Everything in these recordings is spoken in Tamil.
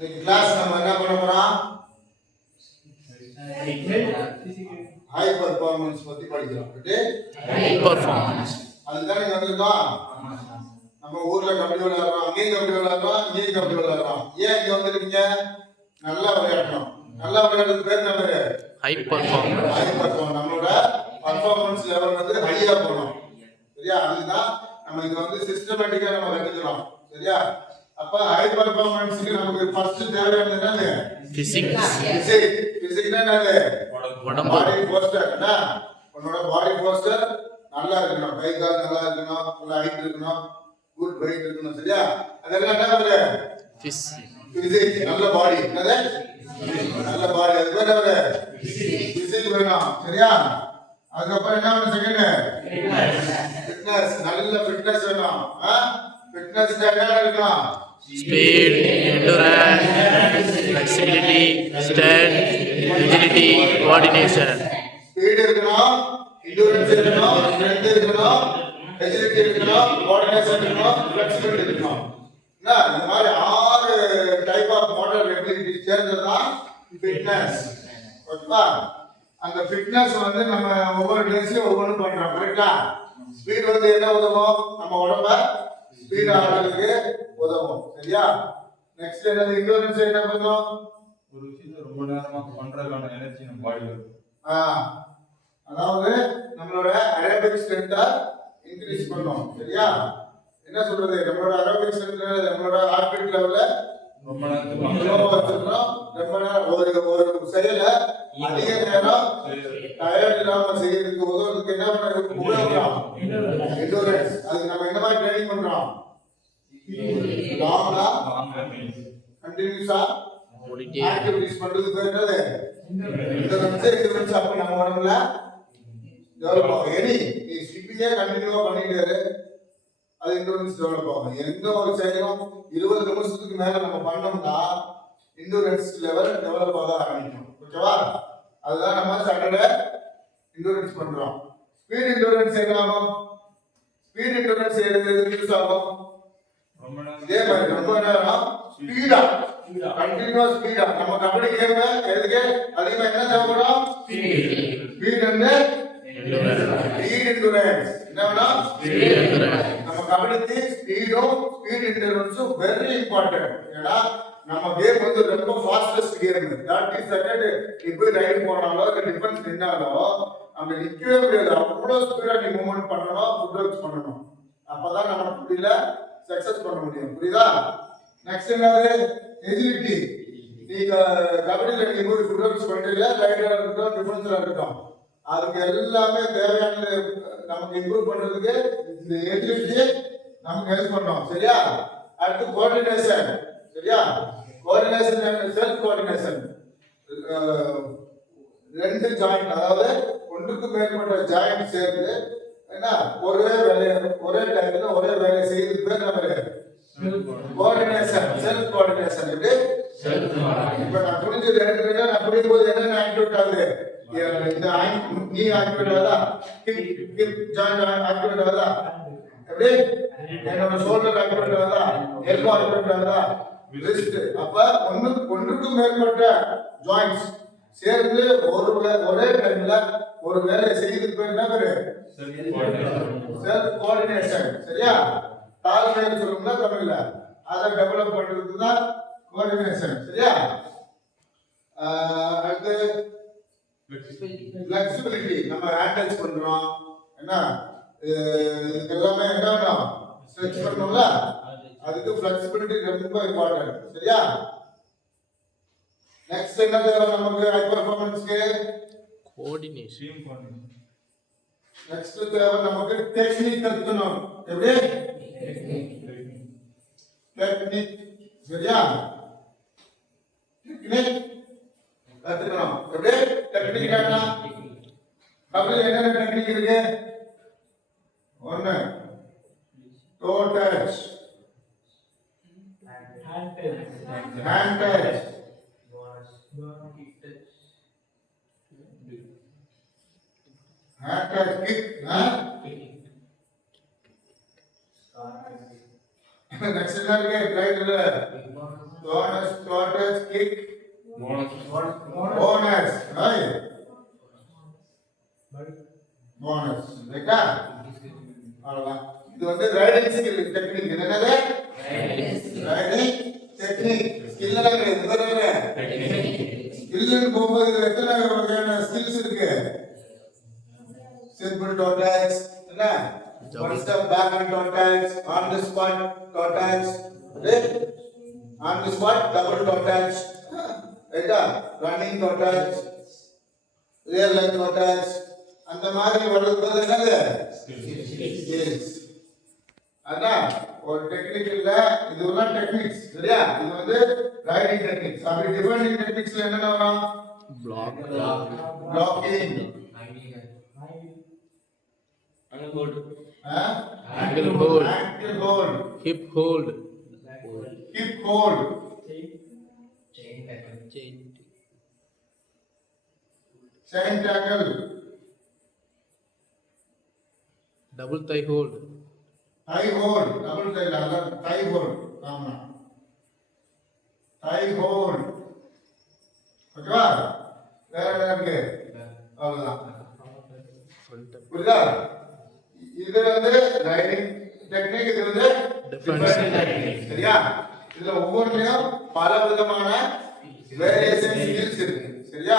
இன்னைக்கு கிளாஸ் நம்ம என்ன பண்ண போறோம்? ஹை பெர்ஃபார்மன்ஸ் பத்தி படிக்கிறோம். ஹை பெர்ஃபார்மன்ஸ் அதுதான் நீங்க வந்திருக்கோம். நம்ம ஊர்ல கபடி விளையாடுறோம், அங்கேயும் கபடி விளையாடுறோம், இங்கேயும் கபடி விளையாடுறோம். ஏன் இங்க வந்திருக்கீங்க? நல்லா விளையாடணும். நல்லா விளையாடுறது பேர் என்ன பேரு? High performance. High performance. நம்மளோட பெர்ஃபார்மன்ஸ் லெவல் வந்து ஹையா போகணும். சரியா? அதுதான் நம்ம இங்க வந்து சிஸ்டமேட்டிக்கா நம்ம கத்துக்கிறோம். சரியா? அப்ப ஹை பெர்ஃபார்மன்ஸ்க்கு நமக்கு ஃபர்ஸ்ட் தேவையானது என்னது? பிசிக்ஸ். பிசிக்ஸ்னா என்னது? பாடி போஸ்டர். என்ன? உன்னோட பாடி போஸ்டர் நல்லா இருக்கணும், கை கால் நல்லா இருக்கணும், நல்ல ஹைட் இருக்கணும், குட் வெயிட் இருக்கணும். சரியா? அதெல்லாம் என்னது? பிசிக்ஸ். நல்ல பாடி. என்னது? நல்ல பாடி. அது பேர் என்னது? பிசிக்ஸ் வேணும். சரியா? அதுக்கப்புறம் என்ன வேணும்? Second fitness. நல்ல ஃபிட்னஸ் வேணும். ஃபிட்னஸ் என்ன இருக்கணும்? Speed, endurance, flexibility, strength, agility, coordination. Speed இருக்கணும், endurance இருக்கணும், strength இருக்கணும், agility இருக்கணும், coordination இருக்கணும், flexibility இருக்கணும். இந்த மாதிரி 6 டைப் ஆஃப் மோட்டார் எபிலிட்டி சேர்ந்ததுதான் ஃபிட்னஸ். ஓகேவா? அந்த ஃபிட்னஸ் வந்து நம்ம ஒவ்வொரு டேஸ்லயும் ஒவ்வொரு பண்றோம். கரெக்டா? ஸ்பீட் வந்து என்ன உதவும்? நம்ம உடம்ப ஸ்பீட் ஆகிறதுக்கு உதவும். சரியா? நெக்ஸ்ட் என்னது? endurance என்ன பண்ணும்? ஒரு விஷயத்தை ரொம்ப நேரமா பண்றதுக்கான எனர்ஜி நம்ம பாடியில இருக்கும். அதாவது நம்மளோட அரோபிக் ஸ்ட்ரென்த்தை இன்க்ரீஸ் பண்ணும். சரியா? என்ன சொல்றது? நம்மளோட அரோபிக் ஸ்ட்ரென்த் நம்மளோட ஹார்ட் பீட் லெவல்ல ரொம்ப நேரம் ரொம்ப நேரம் ஒரு செயல அதிக நேரம் டயர்ட் இல்லாம செய்யறதுக்கு உதவுறதுக்கு என்ன உபயோகம்? endurance. அதுக்கு நம்ம என்ன மாதிரி ட்ரைனிங் பண்றோம்? லாங்கா கண்டினியூஸா ஆக்டிவிட்டிஸ் பண்றது பேர் என்னது? endurance. அப்ப நம்ம உடம்புல டெவலப் ஆகும். நீ ஸ்கிப்பிங்கே கண்டினியூவா பண்ணிட்டே இரு, அது endurance டெவலப் ஆகும். எந்த ஒரு செயலும் 20 நிமிஷத்துக்கு மேல நம்ம பண்ணோம்னா endurance லெவல் டெவலப் ஆக ஆரம்பிக்கும். ஓகேவா? அதுதான் நம்ம சாட்டர்டே endurance பண்றோம். ஸ்பீட் endurance என்ன ஆகும்? ஸ்பீட் endurance எதுக்கு யூஸ் ஆகும்? இதே மாதிரி ரொம்ப நேரம் ஸ்பீடா கண்டினியூஸ் ஸ்பீடா நம்ம கபடி கேம் எதுக்கு அதிகமா என்ன தேவைப்படும்? Speed and endurance. என்ன வேணும்? நம்ம கபடிக்கு ஸ்பீடும் ஸ்பீட் endurance வெரி இம்பார்ட்டன்ட். ஏன்னா நம்ம கேம் வந்து ரொம்ப ஃபாஸ்டஸ்ட் கேம். 30 செகண்ட் இப்போ ரைட் போனாலோ இல்ல டிஃபென்ஸ் நின்னாலோ நம்ம நிக்கவே முடியாது. அவ்வளவு ஸ்பீடா நீ மூவ்மெண்ட் பண்ணணும், ஃபுட் ஒர்க்ஸ் பண்ணணும். அப்பதான் நம்ம புரியல சக்சஸ் பண்ண முடியும். புரியுதா? நெக்ஸ்ட் என்னது? எஜிலிட்டி. நீங்க கபடியில நீங்க போய் ஃபுட் ஒர்க்ஸ் பண்றீங்க, ரைடரா இருக்கட்டும், டிஃபென்ஸரா இருக்கட்டும், அதுக்கு எல்லாமே தேவையானது நமக்கு இம்ப்ரூவ் பண்றதுக்கு இந்த எஜிலிட்டி நமக்கு ஹெல்ப் பண்ணும். சரியா? அடுத்து கோஆர்டினேஷன். சரியா? Coordination and self coordination. ரெண்டு ஜாயிண்ட், அதாவது ஒன்றுக்கு மேற்பட்ட ஜாயிண்ட் சேர்ந்து என்ன ஒரே வேலையை ஒரே டைம்ல ஒரே வேலையை செய்யறது பேர் நம்ம கோஆர்டினேஷன், செல்ஃப் கோஆர்டினேஷன். இப்ப நான் புரிஞ்சது எடுக்கிறேன்னா நான் புரியும் போது என்ன ஆக்டிவேட் ஆகுது? இந்த நீ ஆக்டிவேட் ஆகுதா? ஜாயிண்ட் ஆக்டிவேட் ஆகுதா? எப்படி? என்னோட ஷோல்டர் ஆக்டிவேட் ஆகுதா? எல்போ ஆக்டிவேட் ஆகுதா? ரிஸ்ட். அப்ப ஒன்றுக்கும் மேற்பட்ட ஜாயிண்ட்ஸ் சேர்ந்து ஒரே டைம்ல ஒரு வேலையை செய்யறதுக்கு பேர் என்ன பேரு? Self coordination. சரியா? தாழ்மையை சொல்லுங்க தமிழ்ல. அதை டெவலப் பண்றதுக்கு தான் கோஆர்டினேஷன். சரியா? அடுத்து ஃபிளெக்சிபிலிட்டி. நம்ம ஹேண்டில்ஸ் பண்றோம். என்ன இதுக்கு எல்லாமே என்ன வேணும்? ஸ்ட்ரெச் பண்ணணும்ல, அதுக்கு ஃபிளெக்சிபிலிட்டி ரொம்ப இம்பார்ட்டன்ட். சரியா? நெக்ஸ்ட் என்ன தேவை நமக்கு ஹை பெர்ஃபார்மன்ஸ்க்கு? கோஆர்டினேஷன். நெக்ஸ்ட் தேவை நமக்கு டெக்னிக் கத்துக்கணும். எப்படி? டெக்னிக். சரியா? டெக்னிக் கத்துக்கணும். எப்படி? டெக்னிக் என்ன? கபடில என்னென்ன டெக்னிக் இருக்கு? ஒன்னு to touch, hand touch, hand touch, kick, next என்ன இருக்கு? ரைட்ல டோனஸ், டோட்ட, kick, bonus, bonus, right? Bonus, ரைட்டா? அவ்வளவுதான். இது வந்து ரைடிங் ஸ்கில் டெக்னிக். என்னது? Riding technique. ஸ்கில் எல்லாம் கிடையாது. ஸ்கில்னு போகும்போது இதுல எத்தனை வகையான ஸ்கில்ஸ் இருக்கு? சிம்பிள் toe touch, என்ன? One step back and toe touch, on the spot toe touch, right? On the spot double toe touch, ரைட்டா? Running toe touch, rear leg toe touch, அந்த மாதிரி வரும்போது என்னது? Skills. அதான் ஒரு டெக்னிக்கல்ல இதுவெல்லாம் டெக்னிக்ஸ், சரியா? இது வந்து ரைடிங் டெக்னிக்ஸ். அப்படி டிஃபெண்டிங் டெக்னிக்ஸ்ல என்னென்ன வரும்? Blocking, Ankle hold, ankle hold, hip hold, hip hold, chain tackle, double thigh hold, thigh hold, double thigh, அதான் thigh hold, ஆமா, thigh hold, ஓகேவா? வேற என்ன இருக்கு? அவ்வளவுதான். புரியுதா? இது வந்து ரைடிங் டெக்னிக், இது வந்து டிஃபென்சிவ் டெக்னிக், சரியா? இதுல ஒவ்வொன்றையும் பல விதமான வேரியேஷன் ஸ்கில்ஸ் இருக்கு, சரியா?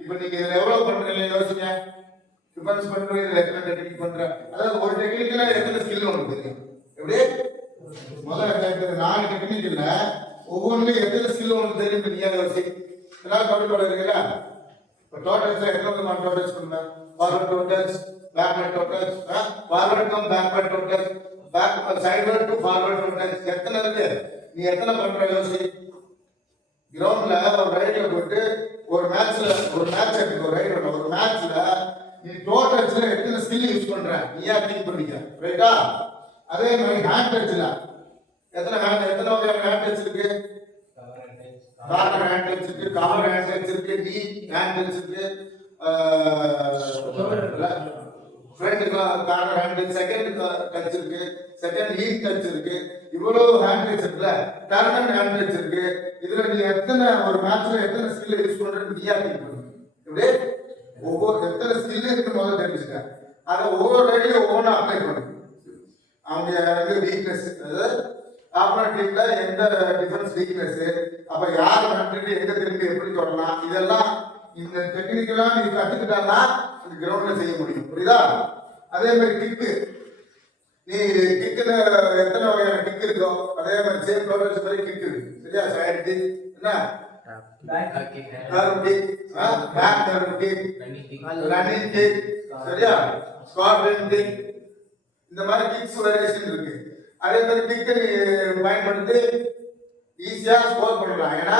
இப்போ நீங்க இதுல எவ்வளவு பண்றீங்க யோசிங்க. டிஃபென்ஸ் பண்றீங்க, இதுல எத்தனை டெக்னிக் பண்ற, அதாவது ஒரு டெக்னிக்ல எத்தனை ஸ்கில் உங்களுக்கு தெரியும்? எப்படி முதல்ல 4 டெக்னிக் இல்ல, ஒவ்வொன்றுலயும் எத்தனை ஸ்கில் உங்களுக்கு தெரியும்? நீங்க யோசி. இதெல்லாம் கவலைப்பட இருக்கீங்களா? இப்போ டோட்டல்ஸ்ல எத்தனை விதமான டோட்டல்ஸ் பண்ணுங்க? Forward totals, backward totals, forward come backward totals, back sideward to forward totals. எத்தனை இருக்கு? நீ எத்தனை பண்ற யோசி. கிரவுண்ட்ல ஒரு ரைட்ல போயிட்டு ஒரு மேட்ச் எடுத்து ஒரு ரைட் பண்ண, ஒரு மேட்ச்ல நீ டோட்டல்ஸ்ல எத்தனை ஸ்கில் யூஸ் பண்ற நீயா திங்க் பண்ணிக்க, ரைட்டா? அதே மாதிரி ஹேண்ட் டச்ல எத்தனை வகையான ஹேண்ட் டச் இருக்கு? கார்னர் ஹேண்ட் டச் இருக்கு, கவர் ஹேண்ட் டச் இருக்கு, நீ ஹேண்ட் டச் இருக்கு, front corner hand, second touch இருக்கு, செகண்ட் லீட் டச் இருக்கு, இவ்வளவு ஹேண்ட் டச் இருக்குல்ல, டர்ன் ஹேண்ட் டச் இருக்கு. இதுல நீ எத்தனை ஒரு மேட்ச்ல எத்தனை ஸ்கில் யூஸ் பண்றது நீயா திங்க் பண்ணு. இப்படி ஒவ்வொரு எத்தனை ஸ்கில் இருக்கு முதல்ல தெரிஞ்சுக்க. அதை ஒவ்வொரு ரைட்லயும் ஒவ்வொன்றும் அப்ளை பண்ணு. அவங்க வீக்னஸ், அதாவது ஆப்போனன்ட் டீம்ல எந்த டிஃபென்ஸ் வீக்னஸ், அப்ப யார் கண்டிட்டு எங்க திரும்பி எப்படி தொடரலாம், இதெல்லாம் இந்த டெக்னிக்கெல்லாம் நீ கத்துக்கிட்டானா கிரவுண்ட்ல செய்ய முடியும், புரியுதா? அதே மாதிரி கிக்கு, நீ கிக்குல எத்தனை வகையான கிக் இருக்கோ அதே மாதிரி சேம் ப்ரோட்டல்ஸ் மாதிரி கிக் இருக்கு, சரியா? சைடு கிக், என்ன curve kick, back curve kick, running kick, சரியா? ஸ்குவாட்ரன் கிக், இந்த மாதிரி கிக்ஸ் வேரியேஷன் இருக்கு. அதே மாதிரி கிக் நீ பயன்படுத்தி ஈஸியா ஸ்கோர் பண்ணலாம். ஏன்னா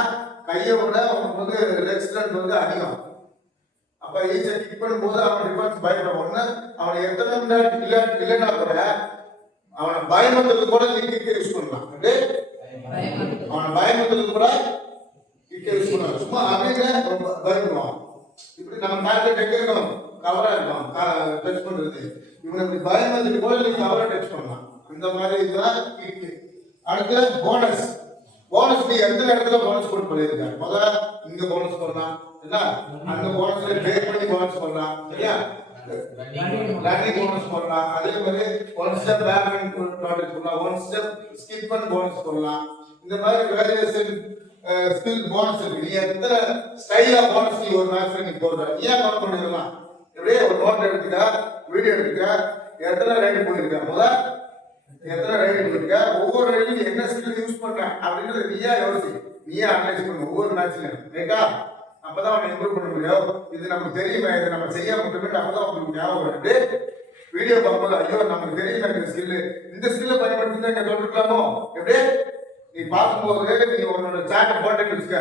கையை விட அவனுக்கு வந்து லெக் ஸ்ட்ரென்த் வந்து அதிகம். அப்ப ஈஸியா கிக் பண்ணும்போது அவன் டிஃபென்ஸ் பயப்படுவான்னு அவனை எத்தனை மணி நேரம் இல்லைன்னா கூட அவனை பயமுறுத்துறதுக்கு கூட நீ கிக்கை யூஸ் பண்ணலாம். அவனை பயமுறுத்துறதுக்கு கூட கிக்கை யூஸ் பண்ணலாம். சும்மா அப்படியே பயப்படுவான். இப்படி நம்ம டார்கெட் எங்க இருக்கணும்? கவரா இருக்கும் டச் பண்றது. இவனை இப்படி பயமுறுத்துட்டு கூட நீ கவரா டச் பண்ணலாம். இந்த மாதிரி இதுதான் கிக். அடுத்து போனஸ். போனஸ் நீ எந்த இடத்துல போனஸ் போட்டு பண்ணிருக்க? முதல்ல இங்க போனஸ் பண்ணலாம், என்ன அந்த போனஸ்ல பிரேக் பண்ணி போனஸ் பண்ணலாம், சரியா? ரன்னிங் போனஸ் பண்ணலாம். அதே மாதிரி one step back and product பண்ணலாம், one step skip and bonus பண்ணலாம். இந்த மாதிரி வேரியேஷன் ஸ்கில் போனஸ் இருக்கு. நீ எத்தனை ஸ்டைலா போனஸ் நீ ஒரு மேட்ச்ல நீ போடுற நீ ஏன் கவுண்ட் பண்ணிடலாம். எப்படியே ஒரு நோட் எடுத்துக்க, வீடியோ எடுத்துக்க, எத்தனை ரைடு போயிருக்க, முதல்ல எத்தனை ரைடு போயிருக்க, ஒவ்வொரு ரைடும் என்ன ஸ்கில் யூஸ் பண்ற அப்படின்றது நீயா யோசி, நீயே அனலைஸ் பண்ணு ஒவ்வொரு மேட்ச்லயும், ரைட்டா? அப்பதான் அவனை இம்ப்ரூவ் பண்ண முடியும். இது நமக்கு தெரியுமே, இதை நம்ம செய்ய மட்டுமே அப்பதான் உங்களுக்கு ஞாபகம் வருது. வீடியோ பார்க்கும்போது ஐயோ நமக்கு தெரியுமே இந்த ஸ்கில், இந்த ஸ்கில்லை பயன்படுத்தி இங்க தொட்டுக்கலாமோ. எப்படி நீ பார்க்கும்போது நீ உன்னோட சேட்டை போட்டு வச்சுக்க,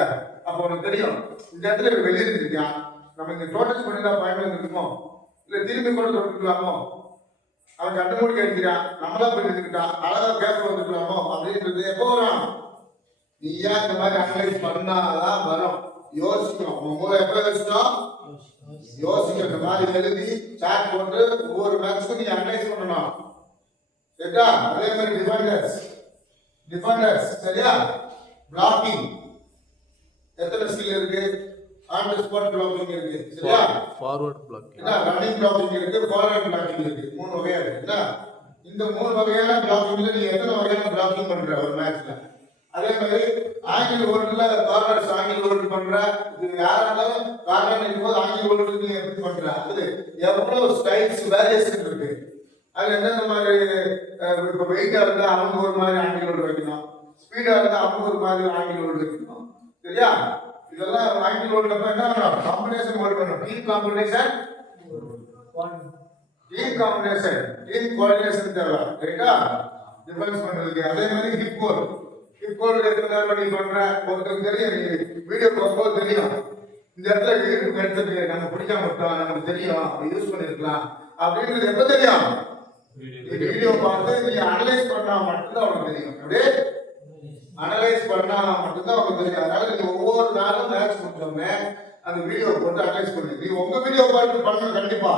அப்போ உனக்கு தெரியும் இந்த இடத்துல வெளியிருந்திருக்கான், நம்ம இங்க டோட்டல்ஸ் பண்ணி தான் பயன்படுத்திருக்கோமோ, இல்ல திரும்பி கூட தொட்டுக்கலாமோ, அவன் கண்டு மூடி அடிக்கிறான், நம்மளா பண்ணிருக்கான், அழகா கேப் வந்துக்கலாமோ அப்படின்றது எப்போ வரும்? நீ ஏன் இந்த மாதிரி அனலைஸ் பண்ணாதான் வரும். யோசிக்கணும். உங்க மூளை எப்ப யோசிக்கணும்? யோசிக்கிற மாதிரி எழுதி சாட் போட்டு ஒவ்வொரு மேட்ச்க்கும் நீ அனலைஸ் பண்ணணும், சரியா? அதே மாதிரி டிஃபெண்டர்ஸ் சரியா? பிளாக்கிங் ஸ்பாட் பிளாக்கிங் இருக்கு சரியா? Forward blocking. என்ன ரன்னிங் பிளாக்கிங் இருக்கு, ஃபார்வர்ட் பிளாக்கிங் இருக்கு. மூணு வகையா இருக்கு. என்ன இந்த மூணு வகையான பிளாக்கிங்ல நீ எத்தனை வகையான பிளாக்கிங் பண்ற ஒரு மேட்ச்ல? அதே மாதிரி ஆங்கிள் ஹோல்ட்ல கார்னர்ஸ் ஆங்கிள் ஹோல்ட் பண்ற, இது யாராலும் கார்னர் இருக்கும்போது ஆங்கிள் ஹோல்ட் நீ எப்படி பண்ற? அது எவ்வளவு ஸ்டைல்ஸ் வேரியேஷன் இருக்கு. அது என்னென்ன மாதிரி இப்போ வெயிட்டா இருந்தா அவங்க ஒரு மாதிரி ஆங்கிள் ஹோல்ட் வைக்கணும், ஸ்பீடா இருந்தா அவங்க ஒரு மாதிரி ஆங்கிள் ஹோல்ட் வைக்கணும் சரியா? இதெல்லாம் ஆங்கிள் ஹோல்ட்ல என்ன பண்ணணும்? காம்பினேஷன் ஹோல்ட் பண்ணணும். டீம் காம்பினேஷன், டீம் கோஆர்டினேஷன் தேவை ரைட்டா? டிஃபென்ஸ் பண்றதுக்கு. அதே மாதிரி ஹிப் ஹோல்ட், ஹிப் ஹோல்ட் எத்தனை நேரம் பண்ணி பண்ற ஒருத்தருக்கு தெரியும், வீடியோ பார்க்கும்போது தெரியும் இந்த இடத்துல வீடு கிடைச்சது நம்ம பிடிக்காம விட்டோம், நமக்கு தெரியும் யூஸ் பண்ணிருக்கலாம் அப்படின்றது எப்ப தெரியும்? வீடியோ பார்த்து நீ அனலைஸ் பண்ணா மட்டும்தான் உனக்கு தெரியும். அப்படியே அனலைஸ் பண்ணா மட்டும்தான் உனக்கு தெரியும். அதனால நீ ஒவ்வொரு நாளும் மேட்ச் முடிச்சோமே அந்த வீடியோ போட்டு அனலைஸ் பண்ணி நீ உங்க வீடியோ பார்த்து பண்ணணும் கண்டிப்பா.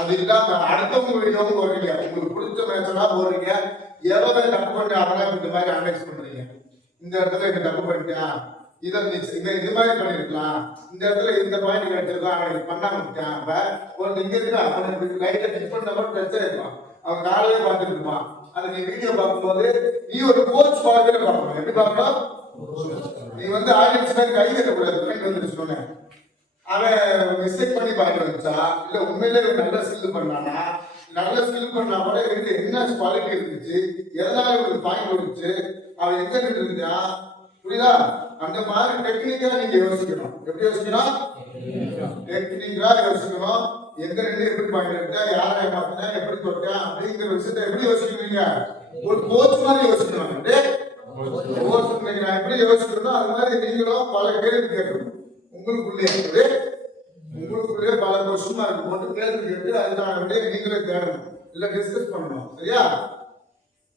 அது இல்லாம அடுத்தவங்க வீடியோவும் போடுறீங்க, உங்களுக்கு பிடிச்ச மேட்ச் எல்லாம் போடுறீங்க, எவ்வளவு தப்பு பண்ணாங்க இந்த மாதிரி அனலைஸ் பண்றீங்க. இந்த இடத்துல இந்த தப்பு பண்ணிட்டியா, இதை நீ இது மாதிரி பண்ணிருக்கலாம், இந்த இடத்துல இந்த பாயிண்ட் கிடைச்சிருக்கா, அவனுக்கு பண்ணாம இருக்கான். அப்ப ஒரு இங்க இருக்கா அவனுக்கு லைட்டை டிக் பண்ண மட்டும் பிரச்சனை இருப்பான், அவன் காலையே பார்த்துட்டு இருப்பான். அதை நீ வீடியோ பார்க்கும்போது நீ ஒரு கோச் பார்க்கவே பார்க்கணும். எப்படி பார்க்கணும்? நீ வந்து ஆடியன்ஸ் கை கட்டக்கூடாது வந்து சொன்னேன். அவன் மிஸ்டேக் பண்ணி பார்க்க வச்சா இல்ல உண்மையிலே நல்ல ஸ்கில் பண்ணானா, நல்ல ஸ்கில் பண்ணா கூட இருக்கு என்ன குவாலிட்டி இருந்துச்சு, எதனால ஒரு பாயிண்ட் வந்துச்சு, அவன் எங்க இருந்தா புரியுதா? அந்த மாதிரி டெக்னிக்கா நீங்க யோசிக்கணும். எப்படி யோசிக்கணும்? டெக்னிக்கா யோசிக்கணும். எங்க ரெண்டு எப்படி பாயிண்ட் எடுத்தா, யாரை ஏமாத்தினா, எப்படி தொட்டா அப்படிங்கிற விஷயத்த எப்படி யோசிக்கிறீங்க? ஒரு கோச் மாதிரி யோசிக்கணும். கோச் நான் எப்படி யோசிக்கணும் அது மாதிரி நீங்களும் பல கேள்வி கேட்கணும். உங்களுக்குள்ளே பல கொஸ்டின் மார்க் போட்டு கேள்வி கேட்டு அதுக்கான விடையை நீங்களே தேடணும், இல்ல டிஸ்கஸ் பண்ணணும் சரியா?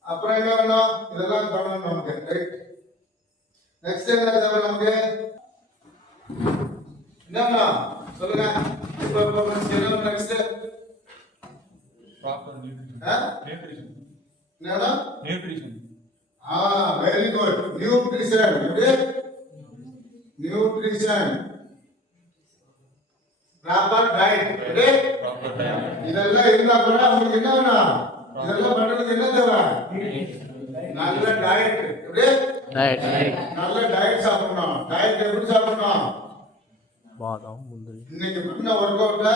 அப்புறம் என்ன வேணும்? இதெல்லாம் பண்ணணும் நமக்கு ரைட். நெக்ஸ்ட் என்ன தேவை நமக்கு? என்னன்னா சொல்லுங்க. Next proper nutrition. என்னன்னா nutrition. Very good. Nutrition. Nutrition, proper diet. இதெல்லாம் இருந்தா கூட உங்களுக்கு என்ன வேணும்? இதெல்லாம் பண்றதுக்கு என்ன தேவை? நல்ல டயட். நல்ல டயட் சாப்பிடணும். டயட் எப்படி சாப்பிடணும்? பாதாம், முந்திரி. இன்னைக்கு பண்ண ஒர்க் அவுட்ல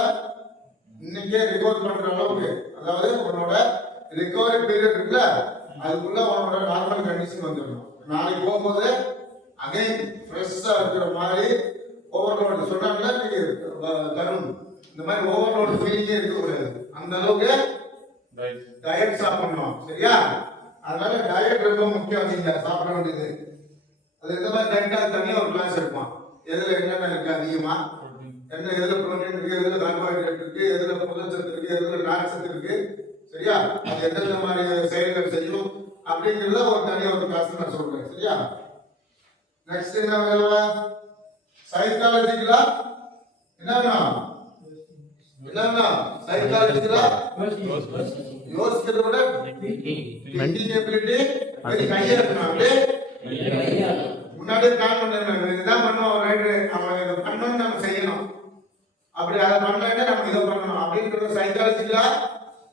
இன்னைக்கே ரிகவர் பண்ற அளவுக்கு, அதாவது உன்னோட ரிகவரி பீரியட் இருக்குல்ல அதுக்குள்ள உன்னோட நார்மல் கண்டிஷன் வந்துடணும். நாளைக்கு போகும்போது அகைன் ஃப்ரெஷ்ஷா இருக்கிற மாதிரி ஓவர்லோட் சொன்னாங்களா தரும், இந்த மாதிரி ஓவர்லோட் ஃபீலிங்கே இருக்கக்கூடாது. அந்த அளவுக்கு டயட் சாப்பிடணும் சரியா? அதனால டயட் ரொம்ப முக்கியம். நீங்க சாப்பிட வேண்டியது அது எந்த மாதிரி டயட்டா தனியாக ஒரு கிளாஸ் எடுப்பான். எதுல என்னென்ன இருக்கு அதிகமா, என்ன எதுல புரோட்டீன் இருக்கு, எதுல கார்போஹைட்ரேட் இருக்கு, எதுல புரதச்சத்து இருக்கு, எதுல நார்ச்சத்து இருக்கு சரியா? அது எந்தெந்த மாதிரி செயல்கள் செய்யும் அப்படிங்கிறத ஒரு தனியாக ஒரு கிளாஸ் நான் சொல்றேன் சரியா? நெக்ஸ்ட் என்ன வேலை? சைக்காலஜிக்கலா என்னன்னா சைக்காலஜிக்கலா யோசிக்கிறத விட திங்கிங் எபிலிட்டி வெரி ஹையா இருக்கணும். அப்படியே முன்னாடியே பிளான் பண்ணணும், இதுதான் பண்ணுவோம் ரைட்டு, அவன் இதை பண்ணணும்னு நம்ம செய்யணும், அப்படி அதை பண்ணலன்னா நம்ம இதை பண்ணணும் அப்படின்றது சைக்காலஜிக்கலா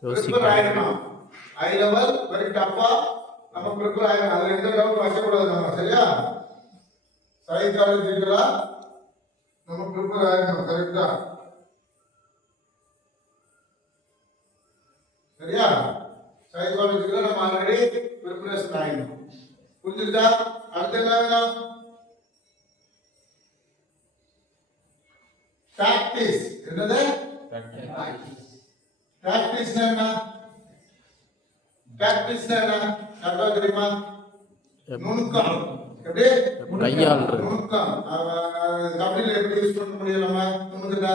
ப்ரிப்பேர் ஆயிடணும். ஹை லெவல் வெரி டஃப்பா நம்ம ப்ரிப்பேர் ஆயிடணும். அதுல எந்த டவுட் வைக்கக்கூடாது நம்ம சரியா? சைக்காலஜிக்கலா நம்ம ப்ரிப்பேர் ஆயிடணும் கரெக்டா சரியா? சைக்காலஜிக்கலா நம்ம ஆல்ரெடி ப்ரிப்பரேஷன் ஆயிடணும். புரிஞ்சுதா? அடுத்து என்ன வேணும்? பிராக்டிஸ். என்னது? பிராக்டிஸ் என்ன? பிராக்டிஸ் என்ன? யாரா தெரியுமா? நுணுக்கம். எப்படி? கையாளுறது. நுணுக்கம். தமிழ்ல எப்படி யூஸ் பண்ண முடியும் நம்ம? நுணுக்கத்தை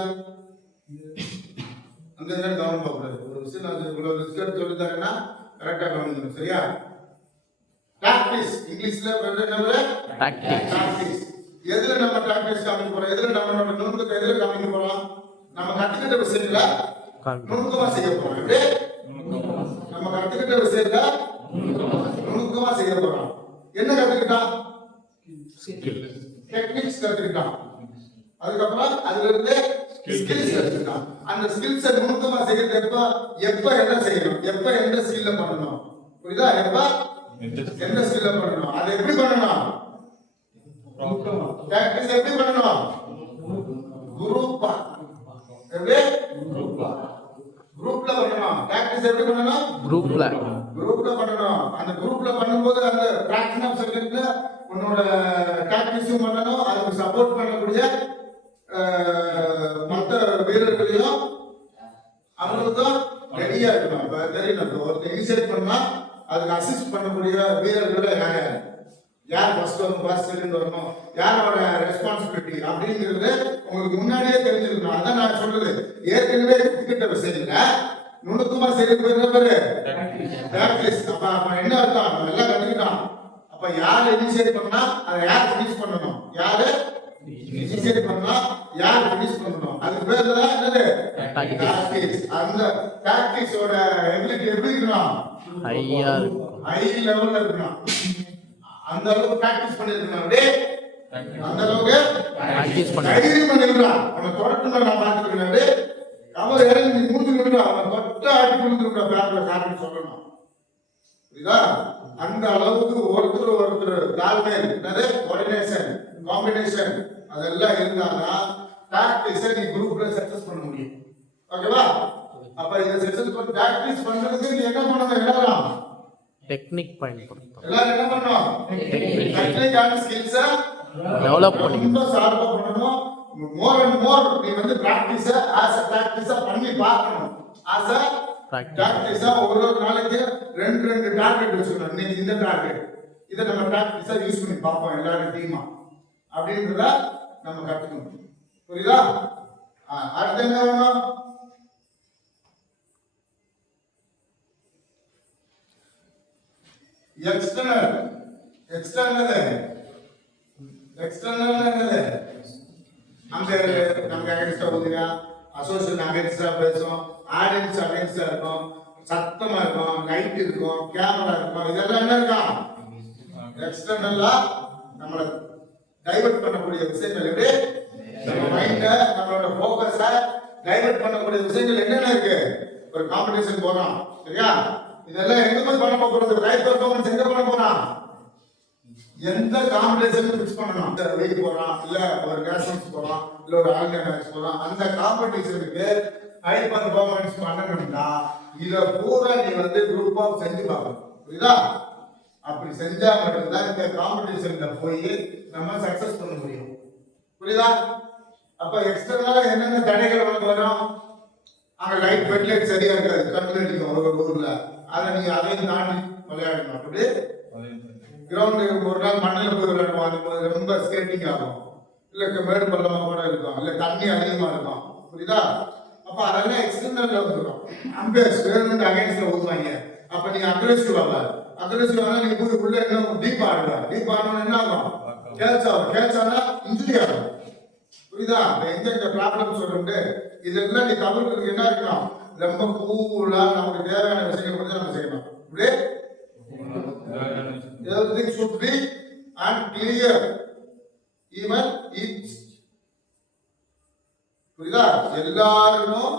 அந்த என்ன கவனம் பார்க்கக்கூடாது. ஒரு விஷயம் நான் இவ்வளவு ரிசர்ச் சொல்லி தரேன்னா கரெக்டா கவனிக்கணும் சரியா? பிராக்டிஸ் இங்கிலீஷ்ல பிராக்டிஸ். எதுல நம்ம பிராக்டிஸ் காமிக்க போறோம்? எதுல நம்மளோட நுணுக்கத்தை எதுல காமிக்க போறோம்? நம்ம கத்துக்கிட்ட விஷயத்துல நுணுக்கமா செய்ய போறோம். எப்படி? நம்ம கத்துக்கிட்ட விஷயத்துல நுணுக்கமா செய்ய போறோம். என்ன கத்துக்கிட்டோம்? டெக்னிக்ஸ் கத்துக்கிட்டோம். அதுக்கப்புறம் அதுல இருந்து ஸ்கில்ஸ் எடுத்துக்கலாம். அந்த ஸ்கில்ஸை நுணுக்கமா செய்யறது எப்ப என்ன செய்யணும், எப்ப எந்த ஸ்கில்ல பண்ணணும், புரியுதா? எப்ப எந்த ஸ்கில்ல பண்ணணும், அதை எப்படி பண்ணணும், பிராக்டிஸ் எப்படி பண்ணணும், குரூப்பா எப்படி குரூப்ல பண்ணணும். பிராக்டிஸ் எப்படி பண்ணணும், குரூப்ல பண்ணணும். அந்த குரூப்ல பண்ணும்போது அந்த பிராக்டிஸ் ஆஃப் சப்ஜெக்ட்ல உன்னோட பிராக்டிஸும் பண்ணணும். அதுக்கு சப்போர்ட் பண்ணக்கூடிய மற்ற வீரர்களையும் அவங்களுக்கும் ரெடியா இருக்கணும். இப்ப தெரியணும், ஒருத்தர் இனிஷியேட் பண்ணா அதுக்கு அசிஸ்ட் பண்ணக்கூடிய வீரர்கள் யார் ஃபர்ஸ்ட் வரணும், ஃபர்ஸ்ட் செகண்ட் வரணும், யாரோட ரெஸ்பான்சிபிலிட்டி அப்படிங்கிறது உங்களுக்கு முன்னாடியே தெரிஞ்சிருக்கணும். அதான் நான் சொல்றது, ஏற்கனவே கத்துக்கிட்ட விஷயங்கள நுணுக்கமா செய்யறது பேரு பிராக்டிஸ். அப்ப என்ன அர்த்தம், நம்ம எல்லாம் கத்துக்கிட்டோம். அப்ப யார் இனிஷியேட் பண்ணா அதை யார் ஃபினிஷ் பண்ணணும், யாரு இனிஷியேட் பண்ணா யார் ஃபினிஷ் பண்ணணும், அதுக்கு பேர் தான் என்னது பிராக்டிஸ். அந்த பிராக்டிஸோட எபிலிட்டி எப்படி இருக்கணும், ஹை லெவல்ல இருக்கணும். அந்த அளவுக்கு பிராக்டிஸ் பண்ணிருக்கணும். அப்படியே அந்த அளவுக்கு பிராக்டிஸ் பண்ணி தைரியம் பண்ணிருக்கான். அவனை தொடர்ந்து நான் பார்த்துருக்கேன். அப்படியே அவர் இறங்கி நீ மூஞ்சி நின்று அவனை தொட்ட ஆட்டி கொடுத்துருக்க பேப்பரை காரணம் சொல்லணும், புரியுதா? அந்த அளவுக்கு ஒருத்தர் தாழ்மை, என்னது கோஆர்டினேஷன், காம்பினேஷன் அதெல்லாம் இருந்தாதான் பிராக்டிஸை நீ குரூப்ல சக்சஸ் பண்ண முடியும். ஓகேவா? அப்ப இதை சக்சஸ் பண்ண பிராக்டிஸ் பண்றதுக்கு நீ என்ன பண்ணணும், எல்லாரும் டெக்னிக் பயன்படுத்தணும். எல்லாரும் என்ன பண்ணணும், டெக்னிக் அண்ட் ஸ்கில்ஸை டெவலப் பண்ணி ரொம்ப ஷார்ப்பா பண்ணணும். மோர் அண்ட் மோர் நீ வந்து பிராக்டிஸை ஆஸ் அ பிராக்டிஸா பண்ணி பார்க்கணும். ஆஸ் அ பிராக்டிஸா ஒரு நாளைக்கு ரெண்டு டார்கெட் வச்சுக்கணும். இன்னைக்கு இந்த டார்கெட், இதை நம்ம பிராக்டிஸா யூஸ் பண்ணி பார்ப்போம் எல்லாரும் டீமா அப்படின்றத நம்ம கத்துக்கணும். புரியுதா? அடுத்து என்ன வேணும், எக்ஸ்டர்னல் என்னது, அந்த நமக்கு அகைன்ஸ்டா ஊதுங்க, அசோசியேஷன் அகைன்ஸ்டா பேசும், ஆடியன்ஸ் அகைன்ஸ்டா இருக்கும், சத்தமா இருக்கும், லைட் இருக்கும், கேமரா இருக்கும், இதெல்லாம் என்ன இருக்கும், எக்ஸ்டர்னலா நம்மளை டைவர்ட் பண்ணக்கூடிய விஷயங்கள். எப்படி நம்ம மைண்ட, நம்மளோட போக்கஸ டைவர்ட் பண்ணக்கூடிய விஷயங்கள் என்னென்ன இருக்கு. ஒரு காம்படிஷன் போறோம், சரியா? இதெல்லாம் எங்க போய் பண்ண போறது, ரைட் பெர்ஃபார்மன்ஸ் எங்க பண்ண போறோம், எந்த காம்படிஷன் ஃபிக்ஸ் பண்ணணும். இந்த வெயிட் போறோம், இல்ல ஒரு நேஷனல்ஸ் போறோம், இல்ல ஒரு ஆர்கனைஸ் போறோம், அந்த காம்படிஷனுக்கு ஹை பெர்ஃபார்மன்ஸ் பண்ணணும்னா இத பூரா நீ வந்து குரூப் ஆஃப் செஞ்சு பார்க்கணும், புரியுதா? அப்படி செஞ்சா மட்டும்தான் இந்த காம்படிஷன்ல போய் நம்ம சக்சஸ் பண்ண முடியும், புரியுதா? அப்ப எக்ஸ்டர்னலா என்னென்ன தடைகள் உனக்கு வரும், அங்க லைட் வெட்லைட் சரியா இருக்காது, கண்ணு அடிக்கும் ஒரு ஊர்ல, அதை நீங்க அதையும் தாண்டி விளையாடணும். அப்படி கிரவுண்ட் ஒரு நாள் மண்ணில் போய் விளையாடுவோம், அது ரொம்ப ஸ்கேட்டிங் ஆகும், இல்ல மேடு பள்ளமா கூட இருக்கும், இல்ல தண்ணி அதிகமா இருக்கும், புரியுதா? அப்ப அதெல்லாம் எக்ஸ்டர்னல்ல வந்துடும். அம்பேர்ஸ் வேணும்னு அகைன்ஸ்ட்ல ஊதுவாங்க. அப்ப நீங்க அக்ரெசிவ் ஆகல, அக்ரெசிவ் ஆனா நீங்க போய் உள்ள என்ன டீப் ஆடுவா, டீப் ஆடணும் என்ன ஆகும், கேட்ச் ஆனா இன்ஜுரி ஆகும், புரியுதா? எங்க இந்த ப்ராப்ளம் சொல்றது, இதெல்லாம் நீ தவிர்க்கிறதுக்கு என்ன இருக்கணும், ரொம்ப கூலா நமக்கு தேவையான விஷயங்கள் மட்டும் நம்ம செய்யணும். இப்படி everything should be and clear, even each, புரியுதா? எல்லாரும்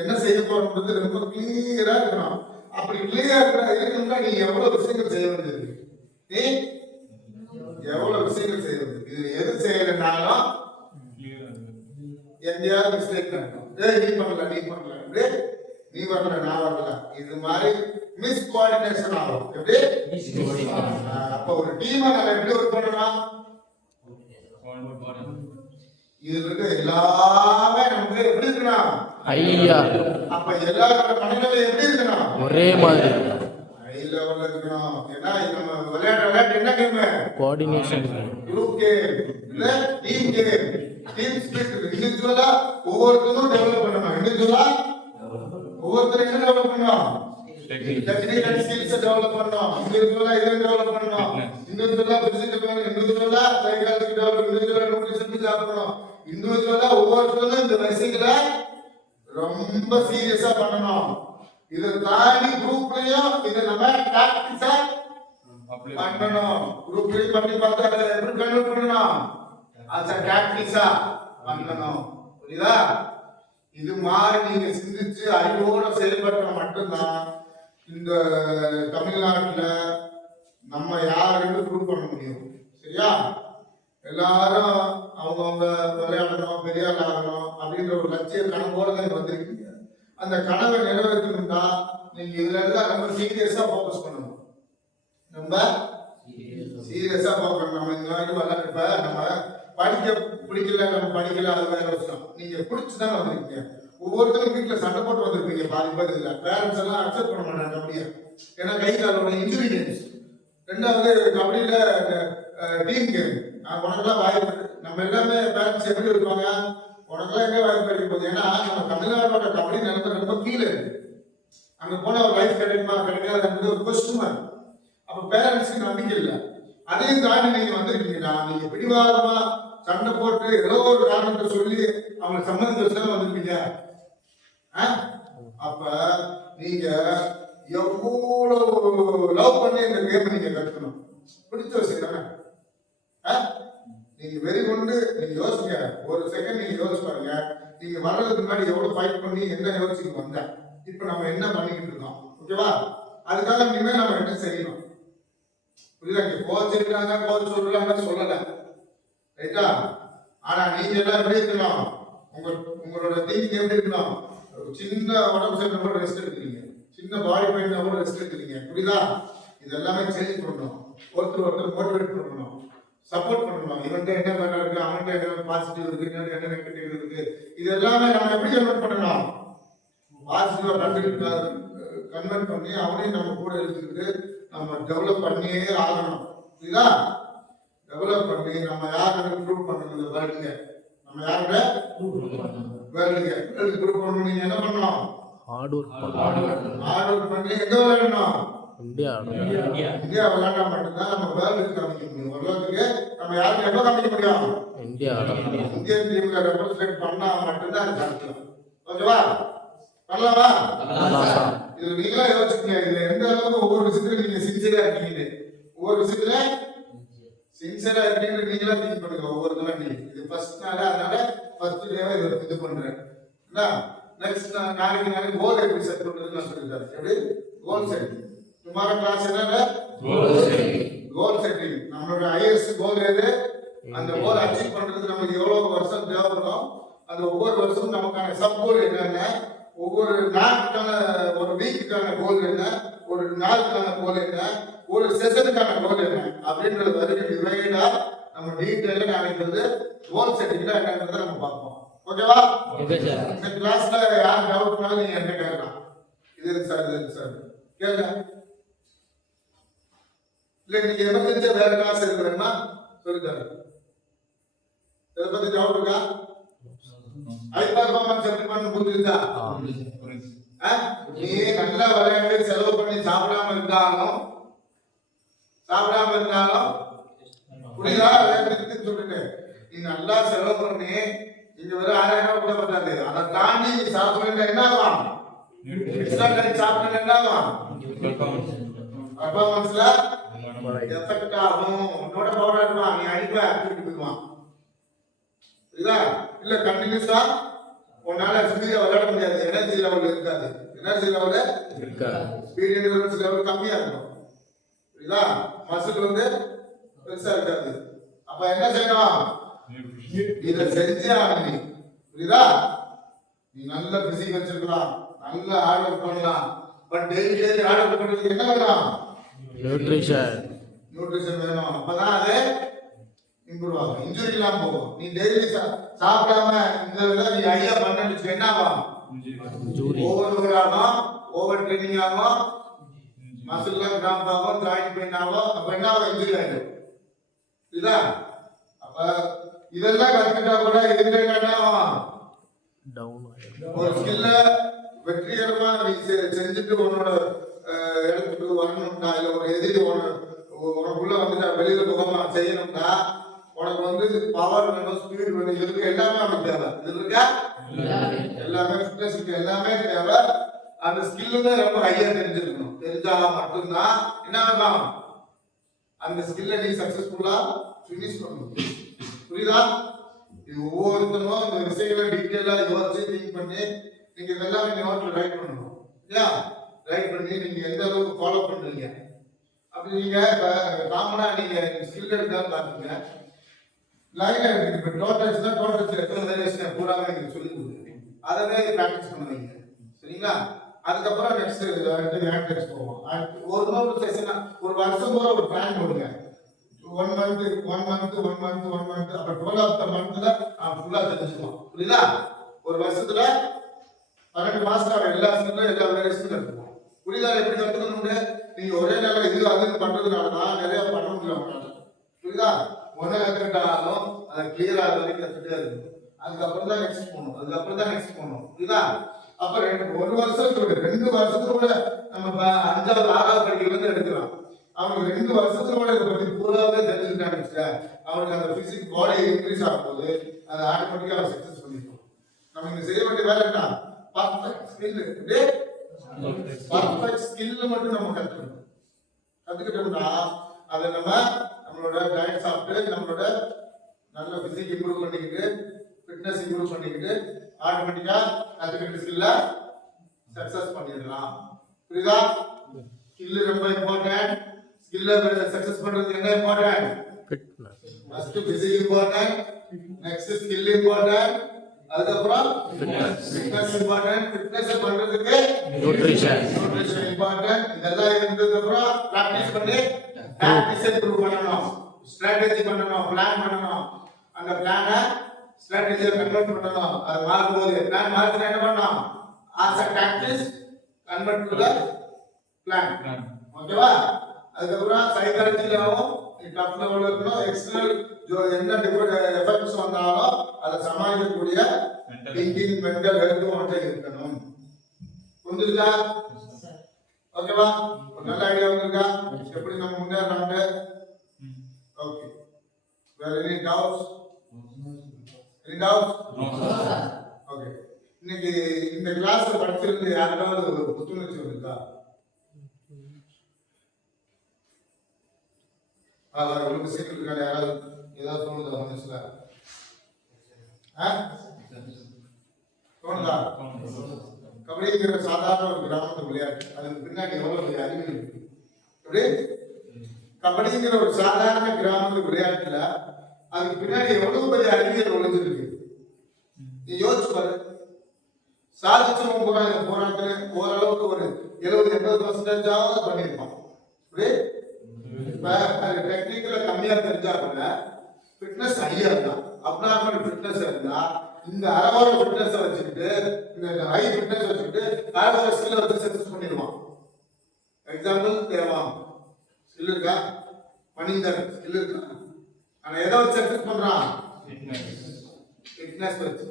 என்ன செய்ய போறது ரொம்ப கிளியரா இருக்கணும். அப்படி கிளியரா இருக்கணும்னா நீ எவ்வளவு விஷயங்கள் செய்ய வேண்டியது, நீ எவ்வளவு விஷயங்கள் செய்ய வேண்டியது. இது எது செய்யலனாலும் எங்கேயாவது மிஸ்டேக் நடக்கும். நீ பண்ணல நீ வரல நான் வரல, இது மாதிரி மிஸ் கோஆர்டினேஷன் ஆகும். எப்படி? அப்ப ஒரு டீமா நம்ம எப்படி ஒர்க் பண்ணலாம், இதுல இருக்க எல்லாமே நமக்கு எப்படி இருக்கணும், ஐயா. அப்ப எல்லாரோட மனநிலை எப்படி இருக்கணும், ஒரே மாதிரி ஹை லெவல்ல இருக்கணும். ஏன்னா நம்ம விளையாட்டு என்ன கேம், கோஆர்டினேஷன், குரூப் கேம், இல்ல டீம் கேம், டீம் ஸ்பிரிட். இண்டிவிஜுவலா ஒவ்வொருத்தரும் டெவலப் பண்ணணும். இண்டிவிஜுவலா ஒவ்வொருத்தரும் என்ன டெவலப் பண்ணணும், டெக்னிக்கல் ஸ்கில்ஸ் டெவலப் பண்ணணும். இண்டிவிஜுவலா இதை டெவலப் பண்ணணும். இண்டிவிஜுவலா பிசிக்கல், இண்டிவிஜுவலா சைக்காலஜி டெவலப், இண்டிவிஜுவலா நியூட்ரிஷன் சாப்பிடணும். இண்டிவிஜுவலா ஒவ்வொருத்தரும் இந்த விஷயங்களை ரொம்ப சீரியஸா பண்ணணும். இதை தாண்டி குரூப்லயும் இதை நம்ம பிராக்டிஸா பண்ணணும். குரூப்லயும் பண்ணி பார்த்தா எப்படி கன்வெர்ட் பண்ணணும், அது பிராக்டிஸா பண்ணணும். புரியுதா? இது மாதிரி நீங்க சிந்திச்சு அறிவோட செயல்பட்ட மட்டும்தான் இந்த தமிழ்நாட்டுல நம்ம யாருன்னு ப்ரூவ் பண்ண முடியும். சரியா? எல்லாரும் அவங்கவுங்க விளையாடணும், பெரிய ஆள் ஆகணும் அப்படின்ற ஒரு லட்சிய கனவோட தான் வந்திருக்கீங்க. அந்த கனவை நிறைவேற்றணும்னா நீங்க இதுல எல்லாம் ரொம்ப சீரியஸா போக்கஸ் பண்ணணும். நம்ம சீரியஸா போக்கணும். நம்ம இந்த மாதிரி இப்ப நம்ம படிக்க பிடிக்கல, நம்ம படிக்கல, அது வேற விஷயம். நீங்க பிடிச்சுதான் வந்திருக்கீங்க. ஒவ்வொருத்தரும் வீட்டுல சண்டை போட்டு வந்திருப்பீங்க. பாதி பேர் இல்ல, பேரண்ட்ஸ் எல்லாம் அக்செப்ட் பண்ண மாட்டாங்க அப்படியே. ஏன்னா கை காலோட இன்ஜுரி கேம்ஸ். ரெண்டாவது கபடியில டீம் கேம். உனக்கெல்லாம் வாய்ப்பு, நம்ம எல்லாமே பேரண்ட்ஸ் எப்படி இருப்பாங்க, உனக்கெல்லாம் எங்க வாய்ப்பு கிடைக்க போகுது? ஏன்னா நம்ம தமிழ்நாட்டோட கபடி நிலத்துல ரொம்ப கீழே இருக்கு. அங்க போன ஒரு லைஃப் கிடைக்குமா கிடைக்காது ஒரு கொஸ்டின். அப்ப பேரண்ட்ஸுக்கு நம்பிக்கை இல்லை. அதையும் தாண்டி நீங்க வந்திருக்கீங்கன்னா நீங்க பிடிவாதமா சண்டை போட்டு ஏதோ ஒரு காரணத்தை சொல்லி அவங்க சம்மதி வச்சுதான் வந்திருப்பீங்க. அப்ப நீங்க எவ்வளவு லவ் பண்ணி இந்த கேம் நீங்க கற்றுக்கணும். பிடிச்ச விஷயம் தானே. நீங்க வெறி கொண்டு நீங்க யோசிங்க. ஒரு செகண்ட் நீங்க யோசிச்சு பாருங்க. நீங்க வர்றதுக்கு முன்னாடி எவ்வளவு ஃபைட் பண்ணி என்ன யோசிச்சுட்டு வந்த, இப்ப நம்ம என்ன பண்ணிக்கிட்டு இருக்கோம். ஓகேவா? அதுக்காக இனிமே நம்ம என்ன செய்யணும். புரியுதா? கோச் இருக்காங்க, கோச் சொல்றாங்க, சொல்லல, ரைட்டா? ஆனா நீங்க எல்லாம் எப்படி இருக்கணும், உங்களோட திங்கிங் எப்படி இருக்கணும். சின்ன உடம்பு சேர்ந்த கூட ரெஸ்ட் எடுக்கிறீங்க, சின்ன பாடி பெயின்னா கூட ரெஸ்ட் எடுக்கிறீங்க. புரியுதா? இது எல்லாமே சேஞ்ச் பண்ணணும். ஒருத்தர் மோட்டிவேட் பண்ணணும், சப்போர்ட் பண்ணணும். இவன்கிட்ட என்ன பண்ண இருக்கு, அவன்கிட்ட என்ன பாசிட்டிவ் இருக்கு, என்ன நெகட்டிவ் இருக்கு, இது எல்லாமே நம்ம எப்படி கன்வெர்ட் பண்ணணும். பாசிட்டிவா கன்வெர்ட் பண்ணி அவனையும் நம்ம கூட எடுத்துக்கிட்டு நம்ம டெவலப் பண்ணியே ஆகணும். புரியுதா? டெவலப் பண்ணி நம்ம யாருக்கு ப்ரூவ் பண்ணணும். வேர்ல்டுங்க நம்ம யாருங்க வேர்ல்டுக்கு ப்ரூவ் பண்ணணும். நீங்க என்ன பண்ணணும்? ஹார்ட் ஒர்க் பண்ணி எங்க விளையாடணும்? இந்தியா விளையாண்டா மட்டும்தான் நம்ம வேர்ல்டுக்கு காமிக்க முடியும். உலகத்துக்கு நம்ம யாருக்கு எப்ப காமிக்க முடியும்? இந்தியன் டீம்ல ரெப்ரசன்ட் பண்ணா மட்டும்தான் அது சாத்தியம். ஓகேவா? பண்ணலாமா? இது நீங்களா யோசிச்சுக்கங்க. இதுல எந்த அளவுக்கு ஒவ்வொரு விஷயத்துல நீங்க சின்சியரா இருக்கீங்க, ஒவ்வொரு விஷயத்துல சின்சியரா இருக்கீங்க நீங்களா திங்க் பண்ணுங்க. ஒவ்வொரு தடவை நீங்க இது ஃபர்ஸ்ட் நாள், அதனால ஃபர்ஸ்ட் டேவே இது பண்றேன். நெக்ஸ்ட் நாளைக்கு கோல் எப்படி செட் பண்றதுன்னு நான் சொல்லித்தரேன். எப்படி கோல் செட்டிங். டுமாரோ கிளாஸ் என்ன? கோல் செட்டிங். நம்மளோட ஹையஸ்ட் கோல் எது? அந்த கோல் அச்சீவ் பண்றதுக்கு நமக்கு எவ்வளவு வருஷம் தேவைப்படும், அந்த ஒவ்வொரு வருஷமும் நமக்கான சப் கோல் என்னென்ன, ஒவ்வொரு நாளுக்கான ஒரு வீக்குக்கான கோல் என்ன, ஒரு நாளுக்கான கோல் என்ன, ஒரு செஷனுக்கான கோல் என்ன அப்படின்றது வரைக்கும் டிவைடா நம்ம டீடைலா நாளைக்கு வந்து கோல் செட்டிங்ல என்னன்றதை நம்ம பார்ப்போம். ஓகேவா? இந்த கிளாஸ்ல யார் டவுட் பண்ணாலும் நீங்க என்ன கேட்கலாம். இது சார் கேளுங்க. இல்ல நீங்க எமர்ஜென்சியா வேற கிளாஸ் இருக்கிறேன்னா சொல்லித்தாரு. இதை பத்தி டவுட் இருக்கா? ஹை பர்ஃபார்மன்ஸ் எப்படி பண்ண புரிஞ்சுதா? நீ நல்லா விளையாண்டு செலவு பண்ணி சாப்பிடாம இருந்தாலும் புரியுதா? சொல்லிட்டு நீ நல்லா செலவு பண்ணி இங்க வர 1000 கூட பத்தாது. அதை தாண்டி நீ சாப்பிடல என்ன ஆகும்? எக்ஸ்ட்ரா டைம் சாப்பிடல என்ன ஆகும்? பர்ஃபார்மன்ஸ்ல எஃபெக்ட் ஆகும். உன்னோட பவர் ஆடுவான், நீ அடிப்ப தூக்கிட்டு போயிடுவான். புரியுதா? இல்ல கண்டினியூஸா உன்னால ஸ்பீடா விளையாட முடியாது. எனர்ஜி லெவல் இருக்காது. எனர்ஜி லெவல் ஸ்பீட் என்டர்டன்ஸ் லெவல் கம்மியா இருக்கும். புரியுதா? மசில் வந்து பெருசா இருக்காது. அப்ப என்ன செய்யணும்? இத செஞ்சே ஆகணும். புரியுதா? நீ நல்ல பிசிக் வச்சிருக்கலாம், நல்ல ஹார்ட் ஒர்க் பண்ணலாம். பட் டெய்லி ஹார்ட் ஒர்க் பண்றதுக்கு என்ன வேணும்? நியூட்ரிஷன் வேணும். அப்பதான் அது இம்ப்ரூவ் ஆகும், இன்ஜுரி இல்லாம போகும். நீ டெய்லி சாப்பிடாம இந்த நீ ஐயா பண்ணு என்ன ஆகும்? ஓவர் ஆகும், ஓவர் ட்ரைனிங் ஆகும், மசில்லாம் கிராம்ப் ஆகும், ஜாயிண்ட் பெயின் ஆகும். அப்ப என்ன ஆகும்? இன்ஜுரி ஆயிடும். இதுதா. அப்ப இதெல்லாம் கத்துக்கிட்டா கூட இதுல என்ன ஆகும்? ஒரு ஸ்கில்ல வெற்றிகரமா நீ செஞ்சுட்டு உன்னோட இடத்துக்கு வரணும்னா, இல்ல ஒரு எதிரி உனக்குள்ள வந்துட்டா வெளியில முகமா செய்யணும்னா உனக்கு வந்து பவர் வேணும், ஸ்பீட் வேணும். இது இருக்கு, எல்லாமே உனக்கு தேவை. இது இருக்கா? எல்லாமே ஃபிட்னஸ் இருக்கு, எல்லாமே தேவை. அந்த ஸ்கில்லுமே ரொம்ப ஹையா தெரிஞ்சிருக்கணும். தெரிஞ்சா மட்டும்தான் என்ன ஆகலாம்? அந்த ஸ்கில்ல நீ சக்சஸ்ஃபுல்லா ஃபினிஷ் பண்ணணும். புரியுதா? இது ஒவ்வொருத்தரும் இந்த விஷயங்களை டீட்டெயிலா யோசிச்சு திங்க் பண்ணி நீங்க இதெல்லாம் நீங்க நோட்ல ரைட் பண்ணணும். இல்லையா? ரைட் பண்ணி நீங்க எந்த அளவுக்கு ஃபாலோ பண்றீங்க. அப்படி நீங்க காமனா நீங்க ஸ்கில் எடுத்தாலும் பாத்தீங்க லைன்ல இருக்கு. இப்ப டோட்டல்ஸ்னா டோட்டல்ஸ் எத்தனை வேரியேஷன் பூராவே நீங்க சொல்லி கொடுங்க. அதவே பிராக்டிஸ் பண்ணுவீங்க. சரிங்களா? அதுக்கப்புறம் நெக்ஸ்ட் ஆக்டிவிட்டிஸ் போவோம். ஒரு நாள் செஷனா ஒரு வருஷம் பூரா ஒரு பிளான் போடுங்க. 1 மந்த் அப்ப 12th மந்த்ல ஃபுல்லா தெரிஞ்சுக்குவோம். புரியுதா? ஒரு வருஷத்துல 12 மாசம் எல்லா ஸ்கில்லும் எல்லா வேரியேஷனும் இருக்கும். புரியுதா? எப்படி கத்துக்கணும்னு நீங்க ஒரே நாள் இது அதுன்னு பண்றதுனாலதான் நிறைய பண்ண முடியல உங்களால. புரியுதா? ஒன்றை கத்துக்கிட்டாலும் அதை கிளியரா வரைக்கும் கத்துட்டே இருக்கும். அதுக்கப்புறம் தான் நெக்ஸ்ட் போகணும். புரியுதா? அப்ப ஒரு வருஷத்துக்கு 2 வருஷத்துக்கு நம்ம 5வது 6வது படிக்கிறது எடுக்கலாம். அவனுக்கு 2 வருஷத்துக்கு இதை பத்தி பூராவே தெரிஞ்சுக்கிட்டான்னு அவனுக்கு அந்த பிசிக்ஸ் பாடி இன்க்ரீஸ் ஆகும்போது அதை ஆட்டோமேட்டிக்கா அவன் சக்சஸ் பண்ணிருக்கோம். நம்ம இங்க செய்ய வேண்டிய வேலை என்ன? பர்ஃபெக்ட் ஸ்கில் மட்டும் நம்ம கத்துக்கிட்டோம்னா அதை நம்மளோட டயட் சாப்பிட்டு நம்மளோட நல்ல பிசிக் இம்ப்ரூவ் பண்ணிக்கிட்டு ஃபிட்னஸ் இம்ப்ரூவ் பண்ணிக்கிட்டு ஆட்டோமேட்டிக்கா கத்துக்கிட்ட ஸ்கில்ல சக்சஸ் பண்ணிடலாம். புரியுதா? ஸ்கில் ரொம்ப இம்பார்ட்டன்ட். ஸ்கில்ல சக்சஸ் பண்றது என்ன important? Fitness. First physique important, next skill important, அதுக்கப்புறம் ஃபிட்னஸ் இம்பார்ட்டன்ட். ஃபிட்னஸ் பண்றதுக்கு நியூட்ரிஷன் இம்பார்ட்டன்ட். இதெல்லாம் இருந்ததுக்கு அப்புறம் பிராக்டிஸ் பண்ணி டாக்டிக்ஸ் இம்ப்ரூவ் பண்ணணும், ஸ்ட்ராட்டஜி பண்ணணும், பிளான் பண்ணணும். அந்த பிளானை ஸ்ட்ராட்டஜியை கன்வெர்ட் பண்ணணும். அது மாறும்போது பிளான் மாறுச்சுன்னா என்ன பண்ணணும்? As a tactics convert to the plan. ஓகேவா? அதுக்கப்புறம் சைக்காலஜிலாவும் டஃப் லெவல்ல இருக்கணும். எக்ஸ்டர்னல் என்ன டிஃபரெண்ட் எஃபெக்ட்ஸ் வந்தாலும் அதை சமாளிக்கக்கூடிய திங்கிங் மென்டல் ஹெல்த் மட்டும் இருக்கணும். புரிஞ்சுதா? ஓகேவா? ஒரு நல்ல ஐடியா வந்திருக்கா? எப்படி நம்ம முன்னேறலாம்னு? ஓகே. வேற எனி டவுட்ஸ்? ஓகே. இன்னைக்கு இந்த கிளாஸ்ல படிச்சிருந்து யாருக்காவது ஒரு புத்துணர்ச்சி வந்திருக்கா? உங்களுக்கு சீக்கிரம் இருக்காங்க யாராவது ஏதாவது தோணுதா மனசுல? தோணுதா? கபடிங்கிற சாதாரண ஒரு கிராமத்து விளையாட்டு, அதுக்கு பின்னாடி எவ்வளவு பெரிய அறிவியல் இருக்கு. எப்படி கபடிங்கிற ஒரு சாதாரண கிராமத்து விளையாட்டுல அதுக்கு பின்னாடி எவ்வளவு பெரிய அறிவியல் ஒளிஞ்சிருக்கு. நீ யோசிச்சு பாரு. சாதிச்சவங்க கூட இந்த போராட்டத்துல ஓரளவுக்கு ஒரு 70-80% பண்ணிருப்பான். டெக்னிக்கல கம்மியா தெரிஞ்சா கூட ஃபிட்னஸ் ஹையா இருந்தா, அப்நார்மல் ஃபிட்னஸ் இருந்தா, இந்த அரவார ஃபிட்னஸ் வச்சுக்கிட்டு இந்த ஹை ஃபிட்னஸ் வச்சுக்கிட்டு அரவார ஸ்கில் வச்சு சக்சஸ் பண்ணிடுவான். எக்ஸாம்பிள் தேவாம் ஸ்கில் இருக்கா? மணிந்தர் ஸ்கில் இருக்கா? ஆனா எதை வச்சு சக்சஸ் பண்றான்? ஃபிட்னஸ் வச்சு.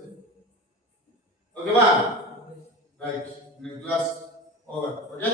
ஓகேவா? ரைட். இந்த கிளாஸ் ஓவர். ஓகே.